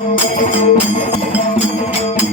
Thank you.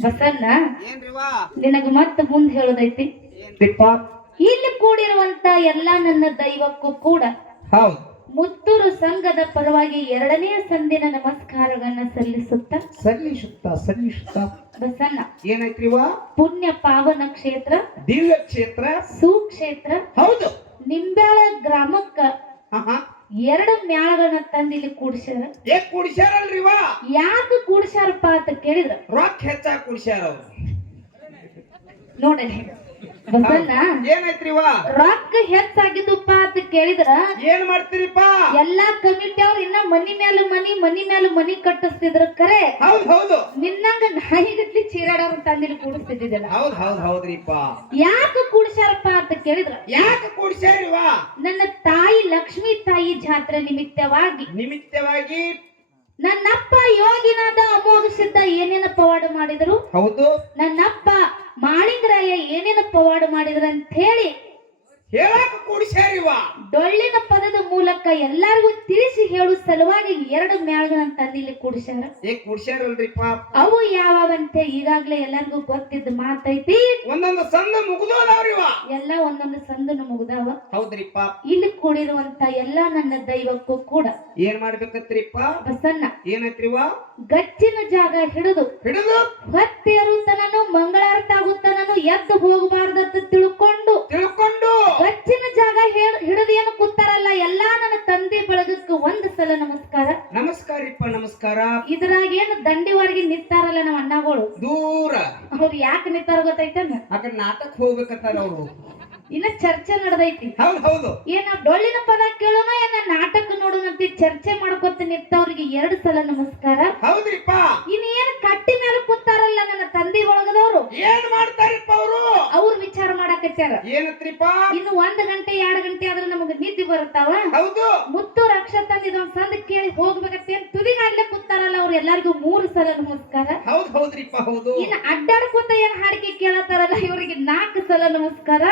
ಬಸನ್ನ ಏನ್ರಿವಾ ನಿನಗ ಮತ್ತ ಮುಂದ್ ಹೇಳೋದೈತಿ. ಇಲ್ಲಿ ಕೂಡಿರುವಂತ ಎಲ್ಲಾ ನನ್ನ ದೈವಕ್ಕೂ ಕೂಡ ಹೌದು. ಮುತ್ತೂರು ಸಂಘದ ಪರವಾಗಿ ಎರಡನೇ ಸಂದಿನ ನಮಸ್ಕಾರವನ್ನ ಸಲ್ಲಿಸುತ್ತ. ಸಲ್ಲಿಸುತ್ತ ಸಲ್ಲಿಸುತ್ತ. ಬಸನ್ನ ಏನೈತ್ರಿವ ಪುಣ್ಯ ಪಾವನ ಕ್ಷೇತ್ರ ದಿವ್ಯ ಕ್ಷೇತ್ರ. ಸುಕ್ಷೇತ್ರ ಹೌದು. ನಿಂಬ್ಯಾಳ ಗ್ರಾಮಕ್ಕ ಆಹಾ. ಎರಡು ಮ್ಯಾಳಗಳನ್ನ ತಂದು ಇಲ್ಲಿ ಕೂಡ್ಸ್ಯಾರ? ಏ ಕುಡಿಸ್ಯಾರಲ್ರಿವಾ ಯಾಕೆ ಕೂಡಿಸ್ಯಾರಪ್ಪ ಅಂತ ಕೇಳಿದ್ರ? ರೊಕ್ಕ ಹೆಚ್ಚಾಗಿ ಕೂಡಿಸ್ಯಾರ ಅವ್ರು. ನೋಡಲಿ ಏನೈತ್ರಿವಾ ರೊಕ್ಕ ಹೆಚ್ಚಾಗಿದ್ದಪ್ಪ ಅಂತ ಕೇಳಿದ್ರ? ಏನ್ ಮಾಡ್ತೀರಿಪ್ಪ? ಎಲ್ಲಾ ಕಮಿಟಿ ಅವ್ರು ಇನ್ನ ಮನಿ ಮ್ಯಾಲ ಮನಿ ಮನಿ ಮ್ಯಾಲ ಮನಿ ಕಟ್ಟಿಸ್ತಿದ್ರು ಕರೆ. ಹೌದು ಹೌದು. ನಿನ್ನಂಗ ನಾಯಿಗಟ್ಲಿ ಚೀರಾಡೋರು ತಂದಿಲ್ಲಿ ಕೂಡಿಸ್ತಿದ್ದಿಲ್ಲ ಹೌದ್ ಹೌದ್ ಹೌದ್ರಿಪ್ಪ. ಯಾಕೆ ಕೂಡ್ಸ್ಯಾರಪ್ಪ ಅಂತ ಕೇಳಿದ್ರ? ಯಾಕೆ ಕೂಡ್ಸ್ಯಾರಿವ ನನ್ನ ತಾಯಿ ಲಕ್ಷ್ಮಿ ತಾಯಿ ಜಾತ್ರೆ ನಿಮಿತ್ತವಾಗಿ ನಿಮಿತ್ತವಾಗಿ ನನ್ನಪ್ಪ ಯೋಗಿನಾದ ಅಮೋಘ ಸಿದ್ಧ ಏನೇನ ಪವಾಡ ಮಾಡಿದ್ರು? ಹೌದು. ನನ್ನಪ್ಪ ಮಾಳಿಂಗರಾಯ ಏನೇನ ಪವಾಡ ಮಾಡಿದ್ರ ಅಂತ ಹೇಳಿ ಹೇಳಕ್ ಕೂಡಿಸ್ಯಾರಿವ ಡೊಳ್ಳಿನ ಪದದ ಮೂಲಕ ಎಲ್ಲರಿಗೂ ತಿಳಿಸಿ ಹೇಳು ಸಲುವಾಗಿ ಎರಡು ಮೇಳಗಳನ್ನ ತಂದಿಲ್ಲಿ ಕೂಡಿಸ್ಯಾರ. ಏ ಅವು ಯಾವಂತೆ ಈಗಾಗ್ಲೇ ಎಲ್ಲರಿಗೂ ಗೊತ್ತಿದ್ದ ಮಾತೈತಿ. ಒಂದೊಂದು ಸಂದ ಮುಗ್ದೋದವ್ರಿವ. ಎಲ್ಲ ಒಂದೊಂದು ಸಂದನು ಮುಗ್ದಾವ. ಹೌದ್ರಿಪ್ಪ ಇಲ್ಲಿ ಕೂಡಿರುವಂತ ಎಲ್ಲ ನನ್ನ ದೈವಕ್ಕೂ ಕೂಡ ಏನ್ ಮಾಡ್ಬೇಕತ್ರಿಪ್ಪ? ಬಸನ್ನ ಏನೈತ್ರಿವ? ಗಚ್ಚಿನ ಜಾಗ ಹಿಡಿದು ಹಿಡಿದು ಹೊತ್ತೇರುತ್ತನನು ಮಂಗಳಾರತಾಗುತ್ತನನು ಎದ್ದು ಹೋಗಬಾರ್ದಂತ ತಿಳ್ಕೊಂಡು ತಿಳ್ಕೊಂಡು ಗಚ್ಚಿನ ಜಾಗ ಹಿಡಿದು ಏನು ಕೂತಾರಲ್ಲ ಎಲ್ಲಾ ನನ್ನ ತಂದೆ ಬಳಗಕ್ಕೆ ಒಂದು ಸಲ ನಮಸ್ಕಾರ. ನಮಸ್ಕಾರಿಪ್ಪ ನಮಸ್ಕಾರ. ಇದ್ರಾಗ ಏನು ದಂಡಿವರೆಗೆ ನಿಂತಾರಲ್ಲ ನಮ್ಮ ಅಣ್ಣಗಳು? ದೂರ. ಅವ್ರು ಯಾಕೆ ನಿಂತಾರ ಗೊತ್ತೈತೆ ನಾಟಕ ಹೋಗ್ಬೇಕತ್ತಾರ ಅವ್ರು. ಇನ್ನ ಚರ್ಚೆ ನಡೆದೈತಿ. ಹೌದ್ ಹೌದು. ಏನ ಡೊಳ್ಳಿನ ಪದ ಕೇಳೋಣ ಏನ ನಾಟಕ ನೋಡೋಣಂತ ಚರ್ಚೆ ಮಾಡ್ಕೊತ ನಿಂತವ್ರಿಗೆ ಎರಡು ಸಲ ನಮಸ್ಕಾರ. ಹೌದ್ರಿಪ್ಪ. ಇನ್ ಏನ್ ಕಟ್ಟಿ ಮೇಲೆ ಕೂತಾರಲ್ಲ ನನ್ನ ತಂದೆ ಒಳಗದವ್ರು? ಏನ್ ಮಾಡ್ತಾರಪ್ಪ ಅವರು? ಅವ್ರು ವಿಚಾರ ಮಾಡಾಕತ್ಯಾರ. ಏನತ್ರಿಪ್ಪ? ಇನ್ನು ಒಂದ್ ಗಂಟೆ ಎರಡ್ ಗಂಟೆ ಆದ್ರೆ ನಮಗ್ ನಿದ್ದೆ ಬರುತ್ತಾವ? ಹೌದು. ಮುತ್ತು ರಕ್ಷ ತಂದಿದೊಂದ್ ಸಂದ್ ಕೇಳಿ ಹೋಗ್ಬೇಕಂತ ತುದಿಗಾಡ್ಲೆ ಅವ್ರು ಎಲ್ಲರಿಗೂ ಮೂರು ಸಲ ನಮಸ್ಕಾರ. ಹೌದು ಹೌದ್ರಿಪ್ಪ ಹೌದು. ಇನ್ನು ಅಡ್ಡಾಡ್ಕೊತ ಏನ್ ಹಾಡಿಕೆ ಕೇಳತ್ತಾರಲ್ಲ ಇವರಿಗೆ ನಾಲ್ಕು ಸಲ ನಮಸ್ಕಾರ.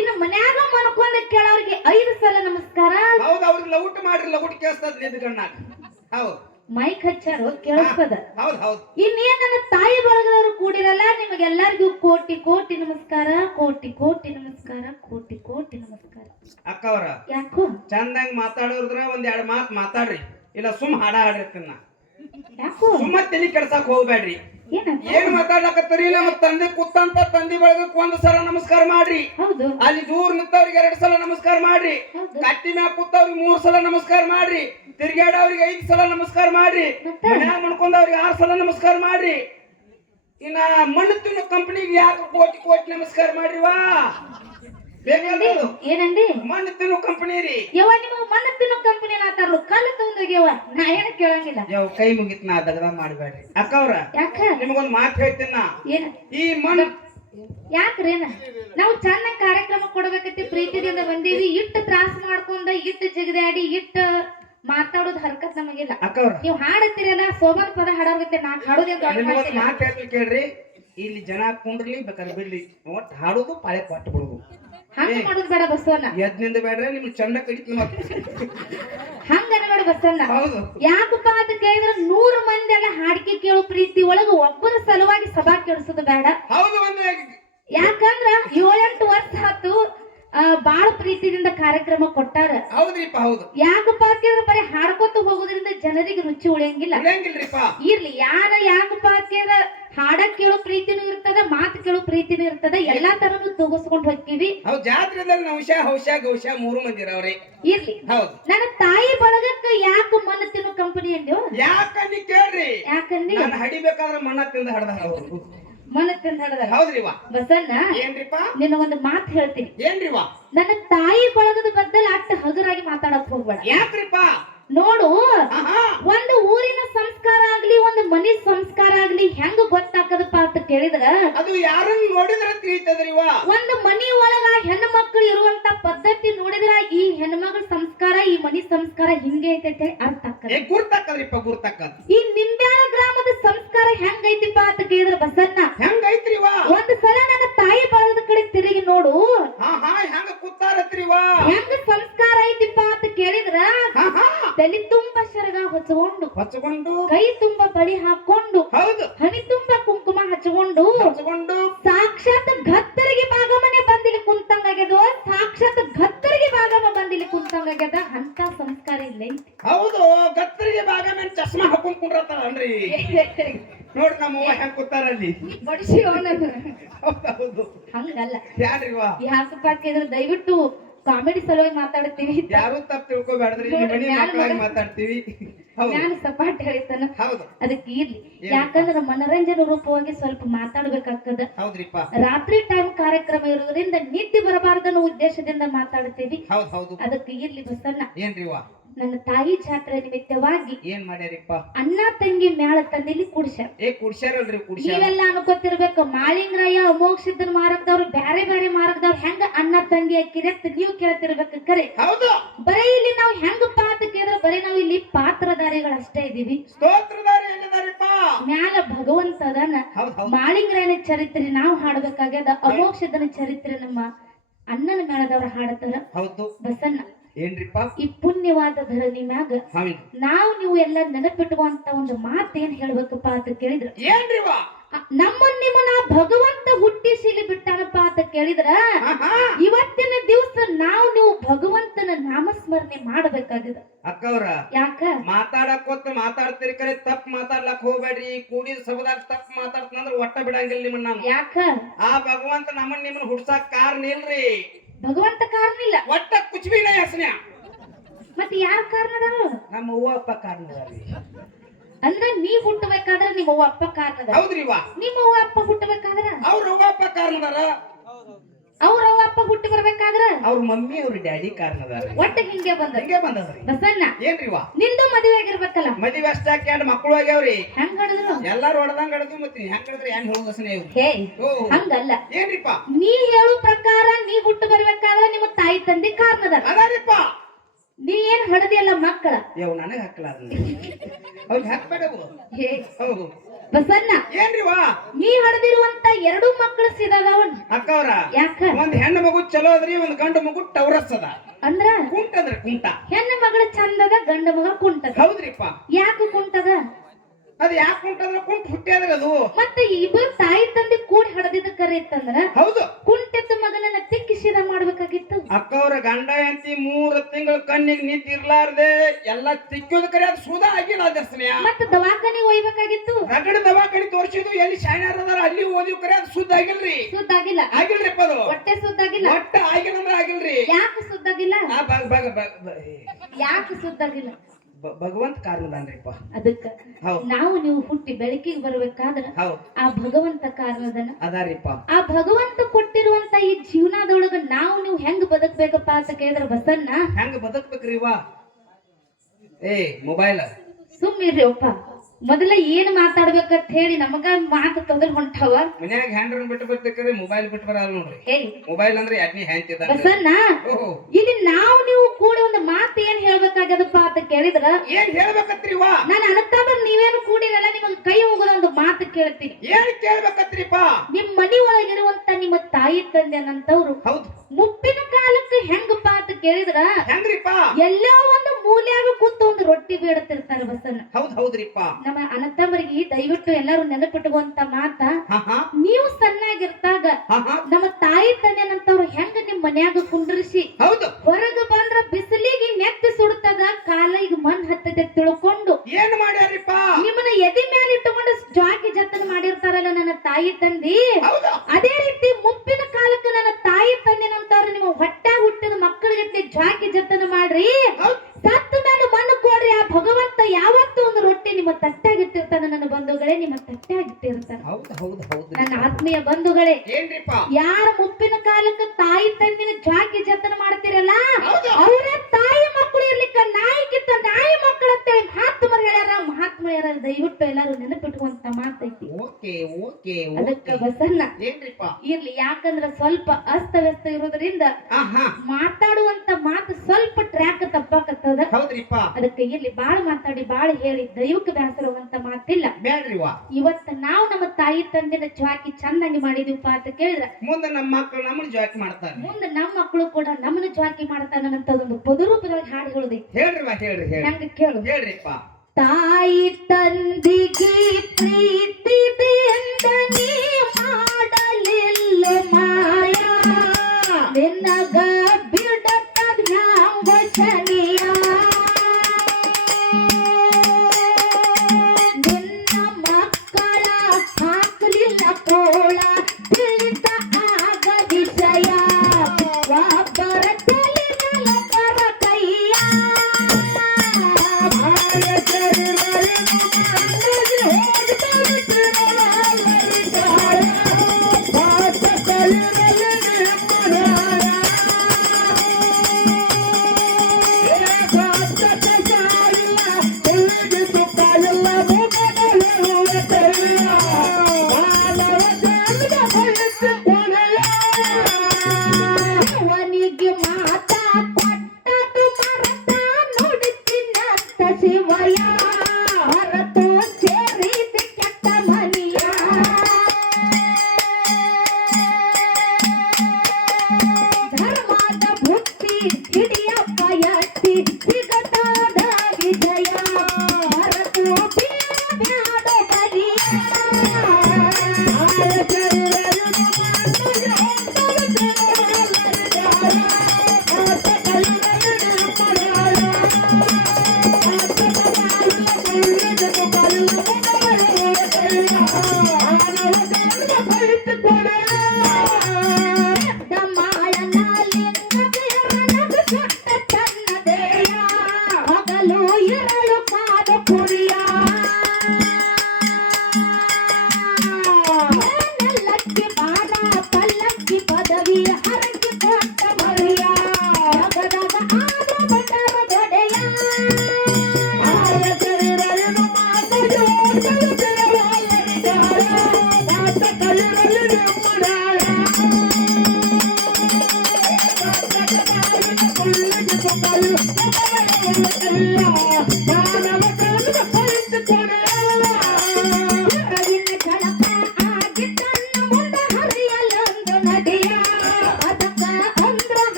ಇನ್ನು ಮನ್ಯಾಗ ಮನ್ಕೊಂಡ ಕೇಳೋರಿಗೆ ಐದು ಸಲ ನಮಸ್ಕಾರ. ಹೌದು ಅವ್ರಿಗೆ ಲೌಟ್ ಮಾಡ್ರಿ ಲೌಟ್ ಕೇಳಿಸ್ತದ ಮೈಕ್ ಹಚ್ಚಾರು ಕೇಳಿಸ್ತದ. ಇನ್ನೇನ ತಾಯಿ ಬಳಗದವರು ಕೂಡಿರಲ್ಲ ನಿಮಗೆಲ್ಲರಿಗೂ ಕೋಟಿ ಕೋಟಿ ನಮಸ್ಕಾರ ಕೋಟಿ ಕೋಟಿ ನಮಸ್ಕಾರ ಕೋಟಿ ಕೋಟಿ ನಮಸ್ಕಾರ. ಅಕ್ಕವರ ಯಾಕೋ? ಚಂದಂಗ್ ಮಾತಾಡೋದ್ರ ಒಂದ್ ಎರಡ್ ಮಾತ್ ಮಾತಾಡ್ರಿ. ಇಲ್ಲ ಸುಮ್ ಹಾಡ ಹಾಡಿರ್ತೀನಿ ನಾ ಸುಮ್ಮ ತಲೆ ಕೆಡ್ಸಕ್ ಹೋಗ್ಬೇಡ್ರಿ. ಏನ್ ಮಾತಾಡ್ಲಕತ್ತರಿಲ್ಲ ಮತ್ ತಂದೆ ಕುತ್ತಂತ ತಂದಿ ಬಳಗಕ್ ಒಂದ್ ಸಲ ನಮಸ್ಕಾರ ಮಾಡ್ರಿ. ಅಲ್ಲಿ ದೂರ ನಿಂತವ್ರಿಗೆ ಎರಡ್ ಸಲ ನಮಸ್ಕಾರ ಮಾಡ್ರಿ. ಕಟ್ಟಿ ಮ್ಯಾಗ ಕುತ್ತವ್ರಿಗೆ ಮೂರ್ ಸಲ ನಮಸ್ಕಾರ ಮಾಡ್ರಿ. ತಿರ್ಗಾಡವ್ರಿಗೆ ಐದ್ ಸಲ ನಮಸ್ಕಾರ ಮಾಡ್ರಿ? ಮನ್ಯಾಗ ಮಣ್ಕೊಂಡವ್ರಿಗೆ ಆರ್ ಸಲ ನಮಸ್ಕಾರ ಮಾಡ್ರಿ. ಇನ್ನ ಮಣ್ಣು ತಿನ್ನೋ ಕಂಪ್ನಿಗೆ ಯಾಕೆ ಕೋಟಿ ಕೋಟಿ ನಮಸ್ಕಾರ ಮಾಡ್ರಿವಾ ಬೇಕಾದದು ಏನಂದಿ? ಮಣ್ಣು ತಿನ್ನೋ ಕಂಪನಿ ರೀ. ಯವ್ವ ನಿಮ್ಮ ಮಣ್ಣ ತಿನ್ನೋ ಕಂಪನಿ ಆತಾರಲ್ಲ ಕಲ್ಲು ತಗೊಂಡೋಗ್ಯವ ನಾ ಏನ ಕೇಳಂಗಿಲ್ಲ. ಯಾವ ಕೈ ಮುಗಿತ್ ನಾ ದಗದ ಮಾಡ್ಬೇಡ್ರಿ. ಅಕ್ಕವ್ರ ಯಾಕ? ನಿಮಗೊಂದ್ ಮಾತು ಹೇಳ್ತೀನಿ ನಾ. ಏನ? ಈ ಮಣ್ಣು ಯಾಕ್ರೇನ ನಾವು ಚಂದ ಕಾರ್ಯಕ್ರಮ ಕೊಡ್ಬೇಕತ್ತಿ ಪ್ರೀತಿದಿಂದ ಬಂದೀವಿ. ಇಟ್ಟು ತ್ರಾಸ ಮಾಡ್ಕೊಂಡ ಇಟ್ಟು ಜಿಗದಾಡಿ ಇಟ್ಟು ಮಾತಾಡೋದ್ ಹರ್ಕತ್ ನಮಗಿಲ್ಲ. ನೀವು ಹಾಡತ್ತೀರಲ್ಲ ಸೋಬಾನ್ ಪದ ಹಾಡೋಗುತ್ತೆ ನಾ ಹಾಡೋದೇ ಕೇಳ್ರಿ. ಇಲ್ಲಿ ಜನ ಕುಂಡ್ರಿ ಬೇಕಾದ್ರೆ ಬಿಡ್ಲಿ ಒಟ್ ಹಾಡೋದು ಪಾಳೆ ಕೊಟ್ಟು ಬಿಡುದು ಹಂಗ ಮಾಡೋದ್ ಬೇಡ ಬಸವಣ್ಣ ಎದ್ನಿಂದ ಬೇಡ್ರೆ ನಿಮ್ಗೆ ಚಂದ ಮತ್ತೆ. ಹಂಗ ಅನ್ಬೇಡ ಬಸವಣ್ಣ ಹೌದು. ಯಾಕಪ್ಪ ಅಂತ ಕೇಳಿದ್ರ ನೂರು ಮಂದಿ ಎಲ್ಲ ಹಾಡಿಕೆ ಕೇಳೋ ಪ್ರೀತಿ ಒಳಗ ಒಬ್ಬರ ಸಲುವಾಗಿ ಸಭಾ ಕೇಳಿಸೋದು ಬೇಡ. ಹೌದು ಯಾಕಂದ್ರ ಏಳೆಂಟು ವರ್ಷ ಆತು ಆ, ಬಾಳ ಪ್ರೀತಿಯಿಂದ ಕಾರ್ಯಕ್ರಮ ಕೊಟ್ಟಾರ. ಹೌದ್ರಿಪ್ಪ ಹೌದು. ಯಾಕಪ್ಪ ಅಂತಂದ್ರೆ ಬರೀ ಹಾಡ್ಕೊತ ಹೋಗೋದ್ರಿಂದ ಜನರಿಗೆ ರುಚಿ ಉಳಿಯಂಗಿಲ್ಲ. ಉಳಿಯಂಗಿಲ್ರಿಪ್ಪ. ಇರ್ಲಿ ಯಾರ ಯಾಕಪ್ಪ ಅಂತಂದ್ರ ಹಾಡ ಕೇಳೋ ಪ್ರೀತಿನೂ ಇರ್ತದ ಮಾತು ಕೇಳೋ ಪ್ರೀತಿನೂ ಇರ್ತದ ಎಲ್ಲಾ ತರನು ತೂಗಿಸ್ಕೊಂಡ್ ಹೋಗ್ತೀವಿ. ಹೌದು ಜಾತ್ರೆದಲ್ಲಿ ನೌಶ ಹೌಶ ಗೌಶ ಮೂರು ಮಂದಿ ಇರವ್ರಿ ಇರ್ಲಿ. ಹೌದು. ನನ್ನ ತಾಯಿ ಬಳಗಕ್ಕ ಯಾಕ ಮನ ತಿನ್ನೋ ಕಂಪನಿ ಅಂದ್ಯೋ? ಯಾಕನ್ನಿ ಕೇಳ್ರಿ? ಯಾಕಂದಿ ನಾನು ಹಡಿಬೇಕಾದ್ರೆ ಮಣ್ಣ ತಿಂದ ಹಡ್ದ ಮಣ್ಣು ತಿಂದ ಹೌದ್ರಿವ ಏನ್ರಿಪ್ಪ? ನಿನ್ನ ಒಂದು ಮಾತು ಹೇಳ್ತೀನಿ. ಏನ್ರಿವ ನನ್ನ ತಾಯಿ ಬಳಗದ ಬದ್ದಲ್ಲಿ ಅಟ್ಟ ಹಗುರಾಗಿ ಮಾತಾಡಕ್ ಹೋಗ್ಬೇಡ. ಯಾಕ್ರಿಪ್ಪ? ನೋಡು ಒಂದು ಊರಿನ ಸಂಸ್ಕಾರ ಆಗ್ಲಿ ಒಂದು ಮನಿ ಸಂಸ್ಕಾರ ಆಗ್ಲಿ ಹೆಂಗ ಗೊತ್ತಾಕದಪ್ಪ ಅಂತ ಕೇಳಿದ್ರ? ಅದು ಯಾರನ್ನ ನೋಡಿದ್ರ ತಿಳಿತದ್ರಿವ ಒಂದು ಮನಿ ಒಳಗ ಹೆಣ್ಣು ಮಕ್ಕಳು ಇರುವಂತ ಪದ್ಧತಿ ನೋಡಿದ್ರ ಈ ಹೆಣ್ಮಗಳ ಸಂಸ್ಕಾರ ಈ ಮನಿ ಸಂಸ್ಕಾರ ಹಿಂಗೆ ಐತೆ ಅರ್ಥ ಗುರ್ತಕ್ಕದ್ರಿಪ್ಪ ಗುರ್ತಕ್ಕದ್ ಈ ನಿಂಬ್ಯಾನ ಗ್ರಾಮದ ಸಂಸ್ಕಾರ ಹೆಂಗೈತಿಪ್ಪ ಅಂತ ಕೇಳಿದ್ರ ಬಸಣ್ಣ. ಹೆಂಗೈತ್ರಿ ಒಂದ್ ಸಲ ನನ್ನ ತಾಯಿ ಬಳಗದ ಕಡೆ ತಿರುಗಿ ನೋಡು. ಹೆಂಗ ಕೂತಾರತ್ರಿವ ಹೆಂಗ ಸಂಸ್ಕಾರ ಐತಿಪ್ಪ ಅಂತ ಕೇಳಿದ್ರ ತಲೆ ತುಂಬಾ ಶರಗ ಹೊಚ್ಕೊಂಡು ಹಚ್ಕೊಂಡು. ಕೈ ತುಂಬಾ ಬಳಿ ಹಾಕೊಂಡು ಹೌದು. ಹನಿ ತುಂಬಾ ಕುಂಕುಮ ಹಚ್ಕೊಂಡು ಹಚ್ಕೊಂಡು. ಸಾಕ್ಷಾತ್ ಗತ್ತರಿಗೆ ಭಾಗಮನೆ ಬಂದಿಲ್ಲಿ ಕುಂತಂಗಾಗ್ಯದ ಸಾಕ್ಷಾತ್ ಗತ್ತರಿಗೆ ಭಾಗಮ ಬಂದಿಲ್ಲಿ ಕುಂತಂಗಾಗ್ಯದ ಅಂತ ಸಂಸ್ಕಾರ ಇಲ್ಲ. ಹೌದು ಗತ್ತರಿಗೆ ಭಾಗಮನೆ ಚಸ್ಮಾ ಹಾಕೊಂಡ್ ಕುಂಡ್ರತಾರನ್ರಿ ನೋಡ್ರಿ ನಮ್ಮ ಅವ್ವ ಹೆಂಗ್ ಕೂತಾರಲ್ಲಿ ಬಡಿಸಿ ಅವನನ್ನ. ಹೌದು ಹಂಗಲ್ಲ. ಯಾರಿವ ಕೇಳಿದ್ರೆ ದಯವಿಟ್ಟು ಕಾಮಿಡಿ ಸಲುವಾಗಿ ಮಾತಾಡ್ತೀವಿ ಯಾರು ತಪ್ಪು ತಿಳ್ಕೊಬೇಡ್ರಿ ನಿಮ್ಮ ಮನಿ ಮಕ್ಕಳಾಗಿ ಮಾತಾಡ್ತೀವಿ. ನಾನು ಸಪಾಟ್ ಹೇಳ್ತಾನ ಅದಕ್ಕೆ ಇರ್ಲಿ. ಯಾಕಂದ್ರೆ ಮನರಂಜನೆ ರೂಪವಾಗಿ ಸ್ವಲ್ಪ ಮಾತಾಡ್ಬೇಕಾಗ್ತದ. ರಾತ್ರಿ ಟೈಮ್ ಕಾರ್ಯಕ್ರಮ ಇರೋದ್ರಿಂದ ನಿದ್ದೆ ಬರಬಾರ್ದನ್ನೋ ಉದ್ದೇಶದಿಂದ ಮಾತಾಡ್ತೀವಿ. ಅದಕ್ಕೆ ಇರ್ಲಿ ಬಸ್ಸನ್ನ ಏನ್ರಿವ ನನ್ನ ತಾಯಿ ಜಾತ್ರೆ ನಿಮಿತ್ತವಾಗಿ ಏನ್ ಮಾಡ್ಯಾರಿಪ್ಪ? ಅಣ್ಣ ತಂಗಿ ಮ್ಯಾಳ ತಂದಿಲಿ ಕುಡ್ಸ್ಯಾರ ಏ ಕುಡ್ಸ್ಯಾರಲ್ರಿ ಕುಡ್ಸ್ಯಾರ. ನೀವೆಲ್ಲ ಅನ್ಕೋತಿರ್ಬೇಕು ಮಾಳಿಂಗರಾಯ ಅಮೋಕ್ಷಿದ್ರ ಸಿದ್ಧನ ಮಾರ್ಗದವ್ರು ಬ್ಯಾರೆ ಬ್ಯಾರೆ ಮಾರಕದವ್ರು ಹೆಂಗ ಅಣ್ಣ ತಂಗಿ ಅಕ್ಕಿರಿ ಅಂತ ನೀವು ಕೇಳ್ತಿರ್ಬೇಕು ಕರೆ. ಹೌದು. ಬರೀ ಇಲ್ಲಿ ನಾವು ಹೆಂಗ ಪಾತ ಕೇಳಿದ್ರೆ ಬರೀ ನಾವು ಇಲ್ಲಿ ಪಾತ್ರಧಾರಿಗಳು ಅಷ್ಟೇ ಇದೀವಿ. ಎಲ್ಲಿದಾರಿಪ್ಪ ಮ್ಯಾಲ ಭಗವಂತ ಅದಾನ ಮಾಳಿಂಗರಾಯನ ಚರಿತ್ರೆ ನಾವು ಹಾಡ್ಬೇಕಾಗ್ಯದ ಅಮೋಕ್ಷದನ ಚರಿತ್ರೆ ನಮ್ಮ ಅಣ್ಣನ ಮೇಳದವ್ರ ಹಾಡತಾರ. ಹೌದು. ಬಸಣ್ಣ. ಏನ್ರಿಪ್ಪ ಈ ಪುಣ್ಯವಾದ ಧರಣಿ ಮ್ಯಾಗ ನಾವು ನೀವು ಎಲ್ಲ ನೆನಪಿಟ್ಟುವಂತ ಒಂದು ಮಾತು ಏನ್ ಹೇಳ್ಬೇಕಪ್ಪ ಅಂತ ಕೇಳಿದ್ರ? ಏನ್ರಿವ ನಮ್ಮನ್ ನಿಮ್ಮನ್ನ ಭಗವಂತ ಹುಟ್ಟಿಸಿಲಿ ಬಿಟ್ಟಾನಪ್ಪ ಅಂತ ಕೇಳಿದ್ರ. ಇವತ್ತಿನ ದಿವಸ ನಾವು ನೀವು ಭಗವಂತನ ನಾಮಸ್ಮರಣೆ ಮಾಡಬೇಕಾಗಿದೆ ಅಕ್ಕವ್ರ ಯಾಕ? ಮಾತಾಡಕ್ ಹೊತ್ತು ಮಾತಾಡ್ತೀರಿ ಕರೆ ತಪ್ಪ ಮಾತಾಡ್ಲಕ್ ಹೋಗ್ಬೇಡ್ರಿ. ಕೂಡಿದ ಸಭದಾಗ ತಪ್ಪ ಮಾತಾಡ್ತಂದ್ರ ಒಟ್ಟ ಬಿಡಂಗಿಲ್ಲ ನಿಮ್ಮನ್ನ ನಾನು. ಯಾಕ? ಆ ಭಗವಂತ ನಮ್ಮನ್ನ ನಿಮ್ಮನ್ನ ಹುಡ್ಸಾಕ್ ಕಾರಣ ಇಲ್ರಿ. ಭಗವಂತ ಕಾರಣ ಇಲ್ಲ. ಒಟ್ಟ ಕುಚ್ಬಿನ ಹೆಸನ್ಯ ಮತ್ತೆ ಯಾರ ಕಾರಣ ಅದಾರು ನಮ್ಮ ಅವ್ವ ಅಪ್ಪ ಕಾರಣ ಅಂದ್ರೆ ನೀವ್ ಹುಟ್ಟಬೇಕಾದ್ರೆ ನಿಮ್ಮ ಅವ್ವ ಅಪ್ಪ ಕಾರಣ ಅದಾರ ಹೌದ್ರಿ ವಾ ನಿಮ್ಮ ಅವ್ವ ಅಪ್ಪ ಹುಟ್ಟಬೇಕಾದ್ರ? ಅವ್ರ ಅವ್ವ ಅಪ್ಪ ಕಾರಣ ಅವ್ರ ಅವ್ವ ಅಪ್ಪ ಹುಟ್ಟಿ ಬರ್ಬೇಕಾದ್ರ? ಅವ್ರ ಮಮ್ಮಿ ಅವ್ರ ಡ್ಯಾಡಿ ಕಾರಣ ಅದಾರ. ಒಟ್ಟ ಹಿಂಗೆ ಬಂದ ಹಿಂಗೆ ಬಂದದ್ರಿ. ಬಸನ್ನ ಏನ್ರಿ ವಾ? ನಿಂದು ಮದುವೆ ಆಗಿರ್ಬೇಕಲ್ಲ? ಮದುವೆ ಅಷ್ಟಾಕ ಎರಡು ಮಕ್ಕಳು ಆಗ್ಯಾವ್ರಿ. ಹೆಂಗ್ ಹಡದ್ರು ಎಲ್ಲಾರು ಹೊಡೆದಂಗ ಹಡದು ಮತ್ತೆ ಹೆಂಗ್ ಹಡದ್ರೆ ಏನ್ ಹೇಳೋದಸನೆ ಇವ್ರು? ಹೇ ಹಂಗಲ್ಲ. ಏನ್ರಿಪ್ಪ ನೀ ಹೇಳು ಪ್ರಕಾರ ನೀ ಹುಟ್ಟು ಬರ್ಬೇಕಾದ್ರೆ ನಿಮ್ಮ ತಾಯಿ ತಂದೆ ಕಾರಣ ಅದಾರಿಪ್ಪ ನೀ ಏನ್ ಹಡದಿಯಲ್ಲ ಮಕ್ಕಳ? ಯವ್ ನನಗ್ ಹಾಕಲಾರ ಅವ್ರಿಗೆ ಹಾಕ್ಬೇಡವು ಹೇ. ಹೌದು. ಬಸಣ್ಣ ಏನ್ರಿ ವಾ? ನೀ ಹಡದಿರುವಂತ ಎರಡು ಮಕ್ಕಳು ಸಿದದವನ್. ಅಕ್ಕವ್ರ ಯಾಕ? ಒಂದ್ ಹೆಣ್ಣು ಮಗು ಚಲೋ ಅದ್ರಿ ಒಂದ್ ಗಂಡು ಮಗು ಟವರಸ್ ಅದ. ಅಂದ್ರ? ಕುಂಟ ಅದ್ರಿ ಕುಂಟ. ಹೆಣ್ಣು ಮಗಳ ಚಂದದ ಗಂಡ ಮಗ ಕುಂಟದ. ಹೌದ್ರಿಪ್ಪ. ಯಾಕ ಕುಂಟದ? ಅದ್ ಯಾಕೆ ಕುಂಟಂದ್ರ ಕುಂಟ ಹುಟ್ಟ್ಯಾದ್ರಿ ಅದು. ಮತ್ತೆ ಇಬ್ಬರು ತಾಯಿ ತಂದೆ ಕೂಡಿ ಹಡದಿದ್ದ ಕರೆ ಇತ್ತಂದ್ರ? ಹೌದು. ಕುಂಟೆತ್ತ ಮಗನನ್ನ ತಿಕ್ಕಿಸಿದ ಮಾಡ್ಬೇಕಾಗಿತ್ತು. ಅಕ್ಕವ್ರ ಗಂಡ ಎಂತಿ ಮೂರು ತಿಂಗಳ ಕಣ್ಣಿಗೆ ನಿಂತ ಇರ್ಲಾರ್ದೆ ಎಲ್ಲ ತಿಕ್ಕೋದ್ ಕರೆ ಅದು ಸುಧಾ ಆಗಿಲ್ಲ ದರ್ಶನ ಮತ್ತೆ ದವಾಖಾನೆ ಒಯ್ಬೇಕಾಗಿತ್ತು. ರಗಡ ದವಾಖಾನೆ ತೋರ್ಸಿದ್ವು ಎಲ್ಲಿ ಶಾಣ್ಯಾರ ಅದಾರ ಅಲ್ಲಿ ಓದಿವ್ ಕರೆ ಅದು ಸುದ್ದ ಆಗಿಲ್ರಿ. ಸುದ್ದಾಗಿಲ್ಲ ಆಗಿಲ್ರಿಪ್ಪ ಅದು. ಹೊಟ್ಟೆ ಸುದ್ದ ಆಗಿಲ್ಲ. ಒಟ್ಟ ಆಗಿಲ್ಲ ಅಂದ್ರೆ ಆಗಿಲ್ರಿ. ಯಾಕೆ ಸುದ್ದಾಗಿಲ್ಲ ಆ ಬಗ್ ಬಗ್ ಬಗ್ ಬ- ಏ, ಯಾಕೆ ಸುದ್ದಾಗಿಲ್ಲ ಬ- ಭಗವಂತ ಕಾರಣದಾನ್ರಿಪ್ಪ ಅದಕ್ಕ ನಾವು ನೀವು ಹುಟ್ಟಿ ಬೆಳಕಿಗೆ ಬರ್ಬೇಕಾದ್ರ ಆ ಭಗವಂತ ಕಾರಣದನ ಅದಾರಿಪ್ಪ. ಆ ಭಗವಂತ ಕೊಟ್ಟಿರುವಂತ ಈ ಜೀವನದೊಳಗ ನಾವು ನೀವು ಹೆಂಗ್ ಬದುಕ್ಬೇಕಪ್ಪ ಅಂತ ಕೇಳಿದ್ರ ಬಸನ್ನ ಹೆಂಗ್ ಬದುಕ್ಬೇಕ್ರಿ ವಾ ಏ ಮೊಬೈಲ್. ಸುಮ್ಮಿರ್ರಿ ಅಪ್ಪ. ಮೊದಲ ಏನ್ ಮಾತಾಡ್ಬೇಕಂತ ಹೇಳಿ ನಮಗ ಮಾತು ತೊಗಲ್ ಹೊಂಟವ. ಮನ್ಯಾಗ ಹ್ಯಾಂಡ್ರನ್ ಬಿಟ್ಟು ಬರ್ಬೇಕ್ರಿ ಮೊಬೈಲ್ ಬಿಟ್ಟು ಬರಲ್ಲ ನೋಡ್ರಿ. ಮೊಬೈಲ್ ಅಂದ್ರೆ ಯಾಕೆ ಹ್ಯಾಂತಿದ ಇಲ್ಲಿ ನಾವು ನೀವು ಕೂಡ ಒಂದು ಮಾತು ಏನ್ ಹೇಳ್ಬೇಕಾಗ್ಯದಪ್ಪ ಅಂತ ಕೇಳಿದ್ರ? ಏನ್ ಹೇಳ್ಬೇಕತ್ರಿ ವಾ? ನಾನು ಅನಂತಾಬರ್ ನೀವೇನು ಕೂಡಿರಲ್ಲ ನಿಮಗೆ ಕೈ ಹೋಗೋದ ಒಂದು ಮಾತು ಕೇಳ್ತೀನಿ. ಏನ್ ಕೇಳ್ಬೇಕತ್ರಿಪ್ಪ ನಿಮ್ ಮನಿ ಒಳಗಿರುವಂತ ನಿಮ್ಮ ತಾಯಿ ತಂದೆ ಅನ್ನಂತವ್ರು ಹೌದು. ಮುಪ್ಪಿನ ಕಾಲಕ್ಕೆ ಹೆಂಗಪ್ಪ ಅಂತ ಕೇಳಿದ್ರ? ಹೆಂಗ್ರಿಪ್ಪ ಎಲ್ಲೋ ಒಂದು ಮೂಲ್ಯಾಗ ಕೂತು ಒಂದು ರೊಟ್ಟಿ ಬೇಡತಿರ್ತಾರ ಬಸನ್ನ ಹೌದ್ ಹೌದ್ರಿಪ್ಪ ನಮ್ಮ ಅನಂತಮ್ಮರಿಗೆ ದಯವಿಟ್ಟು ಎಲ್ಲರೂ ನೆನಪಿಟ್ಟುವಂತ ಮಾತ. ನೀವು ಸಣ್ಣಾಗಿರ್ತಾಗ ನಮ್ಮ ತಾಯಿ ತಂದೆನಂತವ್ರು ಹೆಂಗ ನಿಮ್ ಮನ್ಯಾಗ ಕುಂಡ್ರಿಸಿ? ಹೌದು. ಹೊರಗ ಬಂದ್ರ ಬಿಸಿಲಿಗೆ ನೆತ್ತಿ ಸುಡ್ತದ ಈಗ ಮಣ್ ಹತ್ತದೆ ತಿಳ್ಕೊಂಡು. ಏನ್ ಮಾಡ್ಯಾರಿಪ್ಪ? ನಿಮ್ಮನ್ನ ಎದಿ ಮೇಲೆ ಇಟ್ಟುಕೊಂಡು ಜಾಕಿ ಜತ್ತನ ಮಾಡಿರ್ತಾರಲ್ಲ ನನ್ನ ತಾಯಿ ತಂದಿ? ಅದೇ ರೀತಿ ಮುಪ್ಪಿನ ಕಾಲಕ್ಕೆ ನನ್ನ ತಾಯಿ ತಂದೆನಂತವ್ರು ನಿಮ್ಮ ಹೊಟ್ಟಾಗ ಹುಟ್ಟಿದ ಮಕ್ಕಳಿಗೆ ಜಾಕಿ ಜತನ ಮಾಡ್ರಿ ಹೌದ್ ಸತ್ತ ಮೇಲೆ ಮಣ್ಣು ಕೊಡ್ರಿ ಆ ಭಗವಂತ ಯಾವತ್ತೂ ಒಂದು ರೊಟ್ಟಿ ನಿಮ್ಮ ತಟ್ಟಾಗಿಟ್ಟಿರ್ತಾನೆ ನನ್ನ ಬಂಧುಗಳೇ ನಿಮ್ಮ ತಟ್ಟಾಗಿಟ್ಟಿರ್ತಾನೆ ಹೌದ್ ಹೌದ್ ಹೌದ್ರಿ ನನ್ನ ಆತ್ಮೀಯ ಬಂಧುಗಳೇ ಏನ್ರಿಪ್ಪ ಯಾರ ಮುಪ್ಪಿನ ಕಾಲಕ್ಕೆ ತಾಯಿ ತಂದಿನ ಜಾಕಿ ಜತನ ಮಾಡ್ತಿರಲ್ಲ ಹೌದು ಅವರ ತಾಯಿ ಮಕ್ಕಳು ಇರ್ಲಿಕ್ಕ ನಾಯಿಗಿಂತ ನಾಯಿ ಮಕ್ಕಳು ಅಂತೇಳಿ ಮಹಾತ್ಮರು ಹೇಳ್ಯಾರ ಮಹಾತ್ಮ ಹೇಳ್ಯಾರ ದಯವಿಟ್ಟು ಎಲ್ಲಾರು ನೆನಪಿಟ್ಕೊಂತ ಮಾತೈತಿ ಓಕೆ ಓಕೆ ಅದಕ್ಕ ಓಕೆ ಬಸನ್ನ ಏನ್ರಿಪ್ಪ ಇರ್ಲಿ ಯಾಕಂದ್ರ ಸ್ವಲ್ಪ ಅಸ್ತವ್ಯಸ್ತ ಇರೋದ್ರಿಂದ ಹಾ ಹಾ ಮಾತಾಡುವಂತ ಮಾತು ಸ್ವಲ್ಪ ಟ್ರ್ಯಾಕ್ ತಪ್ಪಾಕತ್ತದ? ಅದಕ್ಕೆ ಇಲ್ಲಿ ಬಾಳ ಮಾತಾಡಿ ಬಾಳ ಹೇಳಿ ದೈವಕ್ಕೆ ಬೇಸರುವಂತ ಮಾತಿಲ್ಲ. ಇವತ್ತು ನಾವು ನಮ್ಮ ತಾಯಿ ತಂದೆನ ಜ್ವಾಕಿ ಚಂದಂಗಿ ಮಾಡಿದೀವಪ್ಪ ಅಂತ ಕೇಳಿದ್ರ? ಮುಂದೆ ನಮ್ಮ ಮಕ್ಕಳು ನಮ್ಮನ್ನ ಜಾಕಿ ಮಾಡ್ತಾರೆ. ಮುಂದೆ ನಮ್ಮ ಮಕ್ಕಳು ಕೂಡ ನಮ್ಮನ್ನ ಜ್ವಾಕಿ ಮಾಡ್ತಾನಂತ ಒಂದು ಪದರೂಪದೊಳಗೆ ಹಾಡು ಹೇಳುದಿ ಹೇಳ್ರಿ ಹೇಳ್ರಿ. ನಂಗೆ ಹೆಂಗ ಕೇಳು? ಹೇಳ್ರಿಪ್ಪ. ತಾಯಿ ತಂದಿಗೆ ಪ್ರೀತಿ ಮಾಡಲಿಲ್ಲ ಮಾಯ. ನಿನ್ನಗ ಬಿಡತದ ಜ್ಞಾನ ಶನಿಯ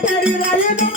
ಖಂಡಿತ